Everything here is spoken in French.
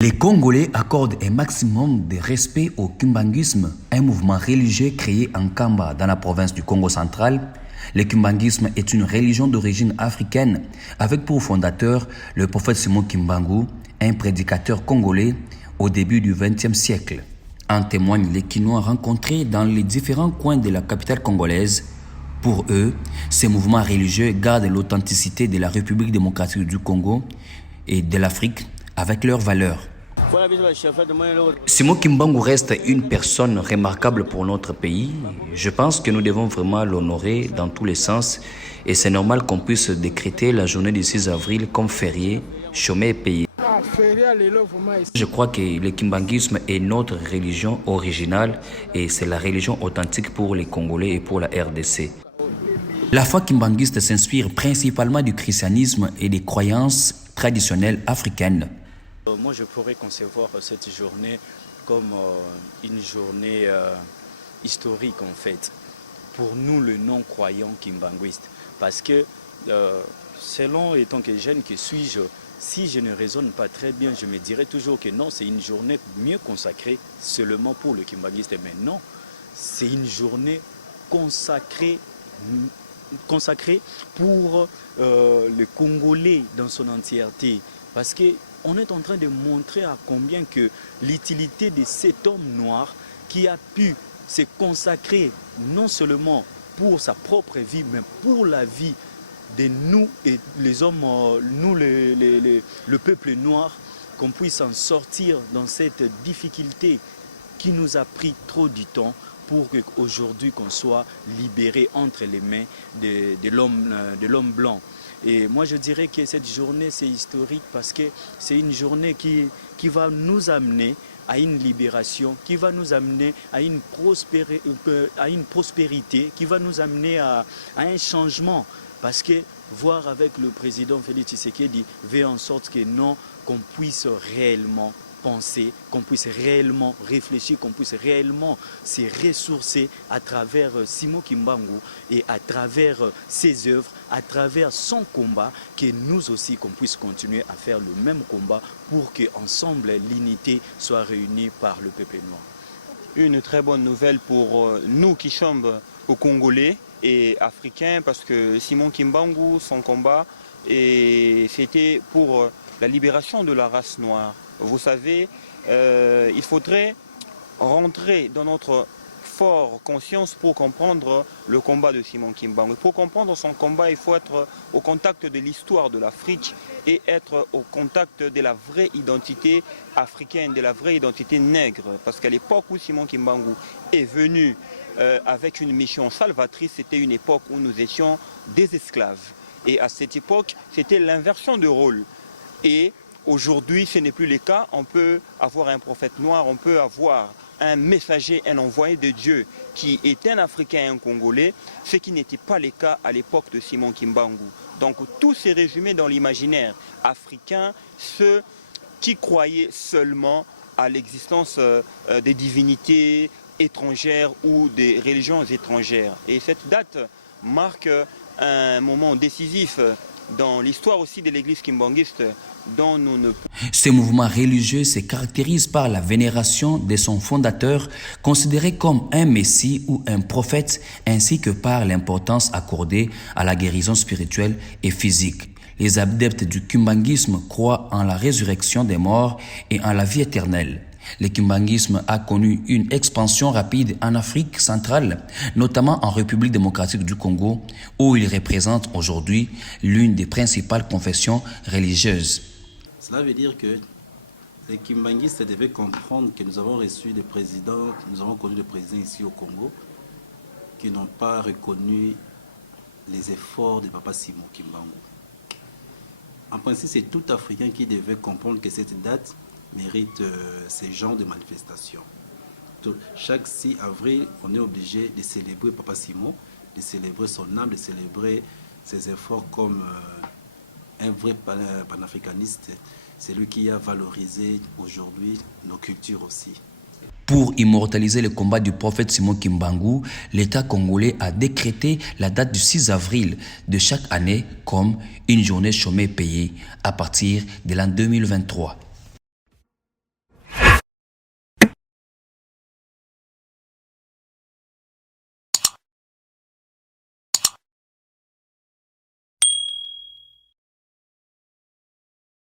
Les Congolais accordent un maximum de respect au kimbanguisme, un mouvement religieux créé en Kamba, dans la province du Congo central. Le kimbanguisme est une religion d'origine africaine, avec pour fondateur le prophète Simon Kimbangu, un prédicateur congolais au début du XXe siècle. En témoignent les Kinois rencontrés dans les différents coins de la capitale congolaise. Pour eux, ces mouvements religieux gardent l'authenticité de la République démocratique du Congo et de l'Afrique avec leurs valeurs. Simon Kimbangu reste une personne remarquable pour notre pays. Je pense que nous devons vraiment l'honorer dans tous les sens et c'est normal qu'on puisse décréter la journée du 6 avril comme férié, chômé et payé. Je crois que le kimbanguisme est notre religion originale et c'est la religion authentique pour les Congolais et pour la RDC. La foi kimbanguiste s'inspire principalement du christianisme et des croyances traditionnelles africaines. Moi, je pourrais concevoir cette journée comme une journée historique, en fait, pour nous, le non-croyant kimbanguiste. Parce que, selon étant que jeune que suis-je, si je ne raisonne pas très bien, je me dirais toujours que non, c'est une journée mieux consacrée seulement pour le kimbanguiste. Mais non, c'est une journée consacrée pour le Congolais dans son entièreté. Parce qu'on est en train de montrer à combien que l'utilité de cet homme noir qui a pu se consacrer non seulement pour sa propre vie, mais pour la vie de nous et les hommes, nous le peuple noir, qu'on puisse en sortir dans cette difficulté qui nous a pris trop du temps pour qu'aujourd'hui qu'on soit libéré entre les mains de l'homme blanc. Et moi je dirais que cette journée c'est historique parce que c'est une journée qui va nous amener à une libération, qui va nous amener à une prospérité, qui va nous amener à un changement. Parce que voir avec le président Félix Tshisekedi veut en sorte que non, qu'on puisse réellement penser, qu'on puisse réellement réfléchir, qu'on puisse réellement se ressourcer à travers Simon Kimbangu et à travers ses œuvres, à travers son combat, que nous aussi qu'on puisse continuer à faire le même combat pour qu'ensemble l'unité soit réunie par le peuple noir. Une très bonne nouvelle pour nous qui sommes aux Congolais et Africains parce que Simon Kimbangu, son combat, c'était pour la libération de la race noire. Vous savez, il faudrait rentrer dans notre fort conscience pour comprendre le combat de Simon Kimbangu. Pour comprendre son combat, il faut être au contact de l'histoire de l'Afrique et être au contact de la vraie identité africaine, de la vraie identité nègre. Parce qu'à l'époque où Simon Kimbangu est venu avec une mission salvatrice, c'était une époque où nous étions des esclaves. Et à cette époque, c'était l'inversion de rôle. Et aujourd'hui, ce n'est plus le cas. On peut avoir un prophète noir, on peut avoir un messager, un envoyé de Dieu qui est un Africain et un Congolais, ce qui n'était pas le cas à l'époque de Simon Kimbangu. Donc tout s'est résumé dans l'imaginaire africain, ceux qui croyaient seulement à l'existence des divinités étrangères ou des religions étrangères. Et cette date marque un moment décisif dans l'histoire aussi de l'église kimbanguiste dont nous ne... Ce mouvement religieux se caractérise par la vénération de son fondateur, considéré comme un messie ou un prophète, ainsi que par l'importance accordée à la guérison spirituelle et physique. Les adeptes du kimbanguisme croient en la résurrection des morts et en la vie éternelle. Le kimbanguisme a connu une expansion rapide en Afrique centrale, notamment en République démocratique du Congo, où il représente aujourd'hui l'une des principales confessions religieuses. Cela veut dire que les kimbanguistes devaient comprendre que nous avons reçu des présidents, nous avons connu des présidents ici au Congo qui n'ont pas reconnu les efforts de Papa Simon Kimbangu. En principe, c'est tout Africain qui devait comprendre que cette date mérite ces genres de manifestations. Chaque 6 avril, on est obligé de célébrer Papa Simon, de célébrer son âme, de célébrer ses efforts comme un vrai panafricaniste. C'est lui qui a valorisé aujourd'hui nos cultures aussi. Pour immortaliser le combat du prophète Simon Kimbangu, l'État congolais a décrété la date du 6 avril de chaque année comme une journée chômée payée à partir de l'an 2023.